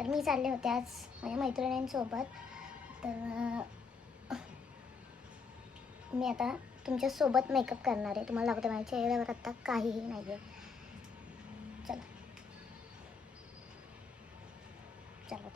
तर मी चालले होते आज माझ्या मैत्रिणींसोबत. तर मी आता तुमच्यासोबत मेकअप करणार आहे. तुम्हाला लागतं माझ्या चेहऱ्यावर आता काहीही नाही आहे. चला चला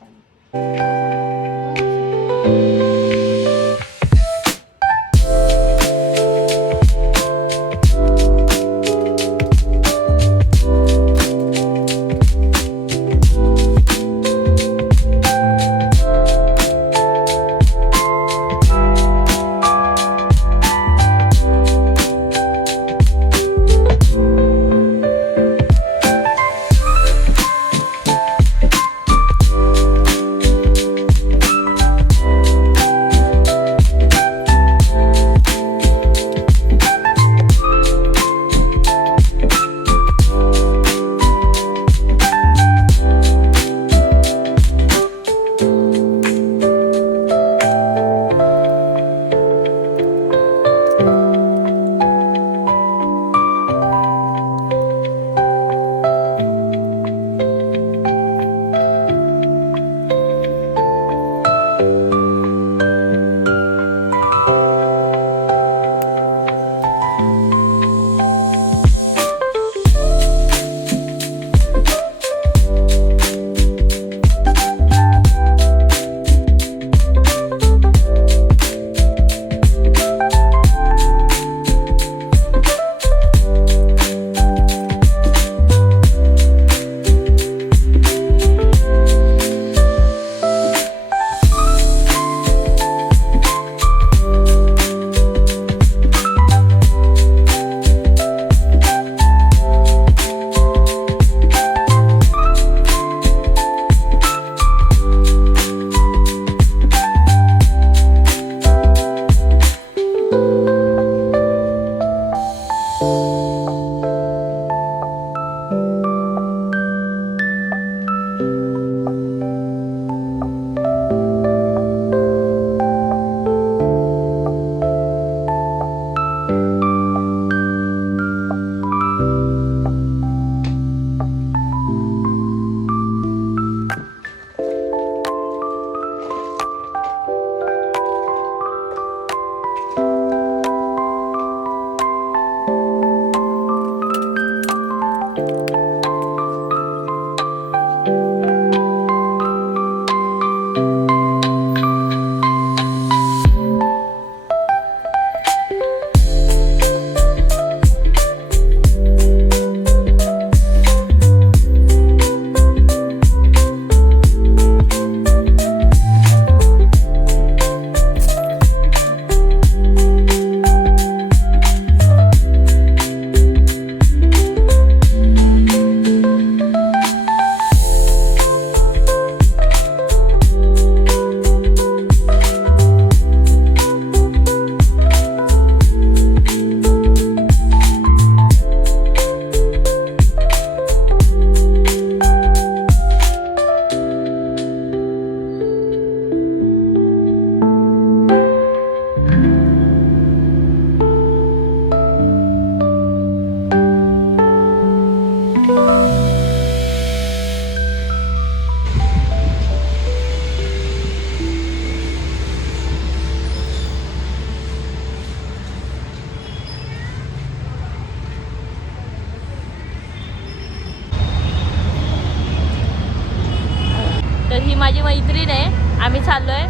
तर ही माझी मैत्रीण आहे. आम्ही चाललोय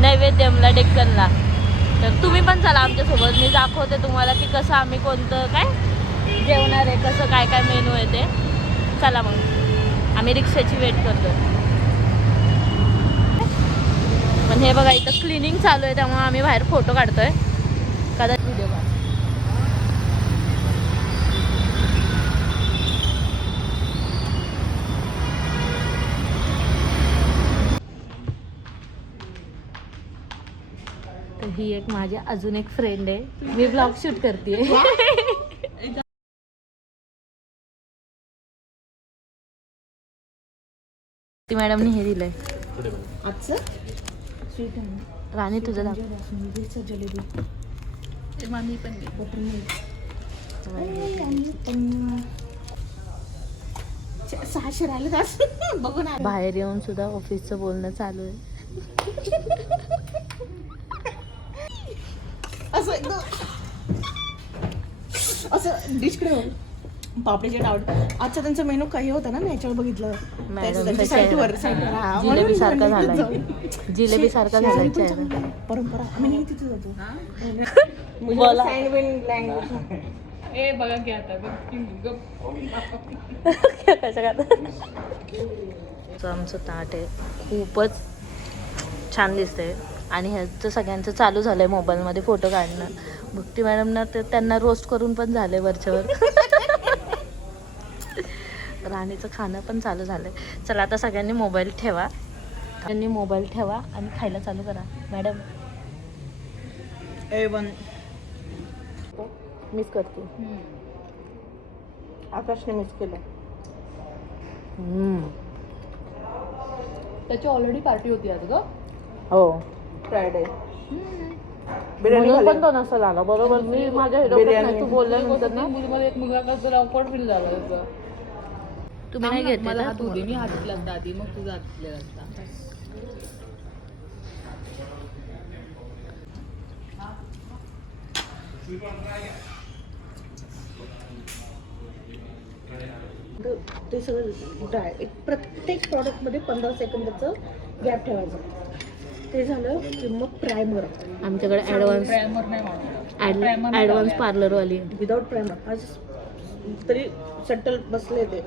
नैवेद्यमला डेक्कनला. तर तुम्ही पण चला आमच्यासोबत. मी दाखवते तुम्हाला की कसं आम्ही कोणतं काय जेवणार आहे, कसं काय काय मेनू आहे ते. चला मग आम्ही रिक्षाची वेट करतो. पण हे बघा इथं क्लिनिंग चालू आहे त्यामुळे आम्ही बाहेर फोटो काढतोय. कदाचित व्हिडिओ काढ. तर ही एक माझी अजून एक फ्रेंड आहे. मी ब्लॉग शूट करते. ती मॅडमने हे दिलंय आजचं स्वीट आहे. राणी तुझं दाखव. जलेबी मामी पण 600 राहिले तर बघू ना. बाहेर येऊन सुद्धा ऑफिसचं बोलणं चालू आहे. असं एकदम असं डिशकडे पापडीचे डाऊट. आजचा त्यांचा मेनू काही होता ना, मी याच्यावर बघितलं मॅडमचा साईटवर. जिलेबी सारखा झालाय. जिलेबी सारखा झालाय चेहरा. परंपरा आम्ही नेहमी तिथे जातो. बोला. ए बघा की आता आमचं ताट आहे, खूपच छान दिसतंय. आणि ह्याचं सगळ्यांचं चालू झालंय मोबाईलमध्ये फोटो काढणं. भक्ती मॅडमना तर त्यांना रोस्ट करून पण झाले वरच्यावर. राणीचं खाणं पण चालू झालंय. चला आता सगळ्यांनी मोबाईल ठेवा, त्यांनी मोबाईल ठेवा आणि खायला चालू करा. मॅडम A1 मिस करते. आकाशने मिस केलं. त्याची ऑलरेडी पार्टी होती आज ग. हो, फ्रायडे म्हणून पण तो नसेल आला. बरोबर, मी माझ्या हिरो तू बोलल्यानंतर ना मुलीमध्ये एक मुलगा कसं ऑकवर्ड फील झाला त्याचा. तुम्ही नाही घेतले मला ना? हात होते, मी हात घेतला असता आधी, मग तुझा हात घेतलेला असता. ते सगळं ड्राय. एक प्रत्येक प्रॉडक्टमध्ये 15 सेकंदाचं गॅप ठेवायचं. ते झालं की मग प्रायमर. आमच्याकडे ॲडव्हान्स प्रायमर नाही म्हणून ॲडव्हान्स पार्लरवाली. विदाउट प्रायमर आज तरी सटल बसले ते.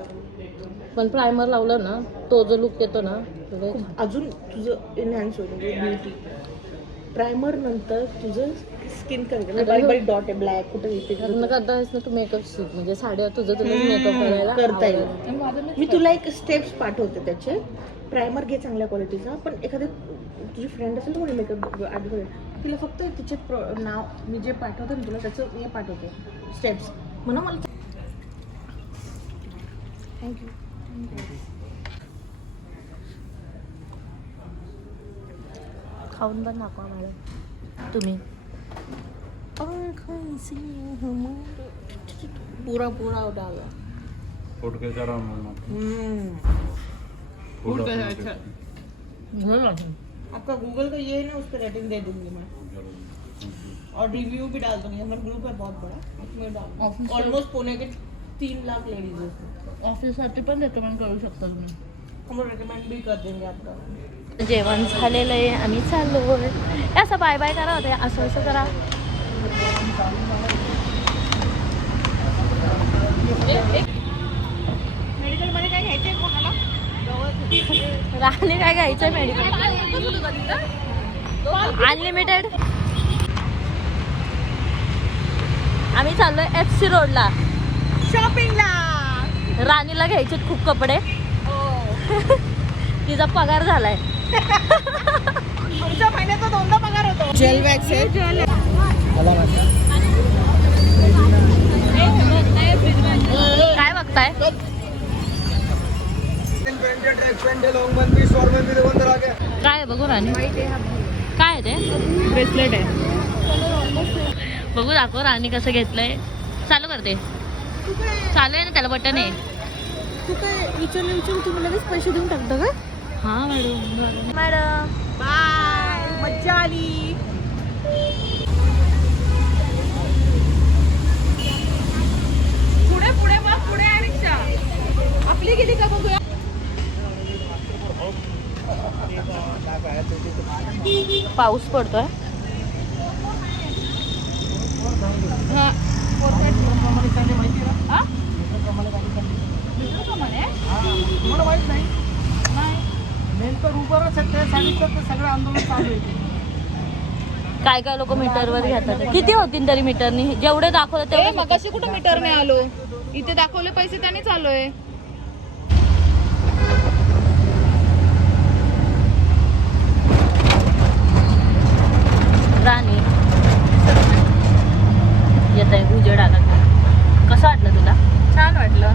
पण प्रायमर लावलं ना, तो जो लुक येतो ना, खूप अजून तुझं एनहॅन्स होईल म्हणजे ब्युटी. प्रायमर नंतर तुझं स्किन कलर बारीक बारीक डॉट आहे ब्लॅक कुठे येते लग्न करता आहेस ना तू मेकअप शिक. म्हणजे साड्या तुझं तुला मेकअप करायला करता आवडेल. येईल. माझं मी तुला एक स्टेप्स पाठवते त्याचे. प्रायमर घे चांगल्या क्वालिटीचा. पण एखादी तुझी फ्रेंड असेल कोणी मेकअप आठवत, तिला फक्त तिचे नाव मी जे पाठवते ना तुला त्याचं हे पाठवते स्टेप्स म्हणून मला. थँक्यू. खाऊन पण दाखवा मला तुम्ही. पूरा पूरा डाला. फोटो के करा आपका गूगल का ये है ना, उस पर रेटिंग दे दूंगी मैं. और रिव्यू भी डाल दूंगी. हमारा ग्रुप है बहुत बड़ा, उसमें डाल. ऑलमोस्ट पुणे के 3 लाख लेडीज है. ऑफिससाठी पण रेकमेंड करू शकता तुम्ही. हम लोग रिकमेंड भी कर देंगे आपका. जेवण झालेलं आहे, आम्ही चाललो. असं बाय बाय करा होते, असं असं करा. मेडिकल मध्ये काय घ्यायचंय कोणाला? राहणे काय घ्यायचंय मेडिकल अनलिमिटेड. आम्ही चाललोय FC रोडला शॉपिंगला. राणीला घ्यायचे खूप कपडे. तिचा पगार झालाय. पुढच्या महिन्याचा 2दा पगार होतो. जेल वॅक्स आहे. काय बघताय? काय आहे बघू राणी? काय आहे ते? ब्रेसलेट आहे. बघू दाखव राणी कसं घेतलंय. चालू करते. चालू आहे ना, त्याला बटन आहे. तू काय विचारून तुम्ही लगेच पैसे देऊन टाकता का? हा मॅडम. Madam bye. मज्जा आली. पुढे पुढे बघ. पुढे आहे रिक्षा. आपली गेली का बघूया. पाऊस पडतोय. काय काय लोक मीटरवर घेतात. किती होतील तरी मीटरनी? जेवढे दाखवलं तेवढे. मगाशी कुठं मीटरने आलो, इथे दाखवले पैसे त्याने चालूय. राणी येत आहे, उजेड आला. कसं वाटलं तुला? छान वाटलं.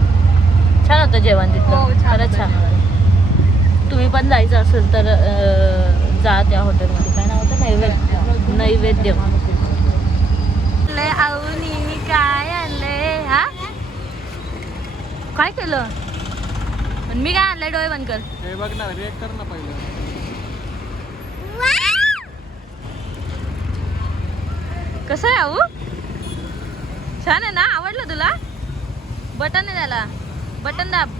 छान होतं जेवण तिथलं. हो, छान खरंच होतं. छान होतं. तुम्ही पण जायचं असेल तर जा त्या हॉटेलमध्ये. काय नाव होतं? नैवेद्य. काय आणलंय? हा काय केलं? पण मी काय आणलंय डोळे बंद कर. हे बघ ना रिएक्ट कर ना पहिलं. कसं आहे आऊ? छान आहे ना? आवडलं तुला? बटन आहे त्याला, बटन दाब.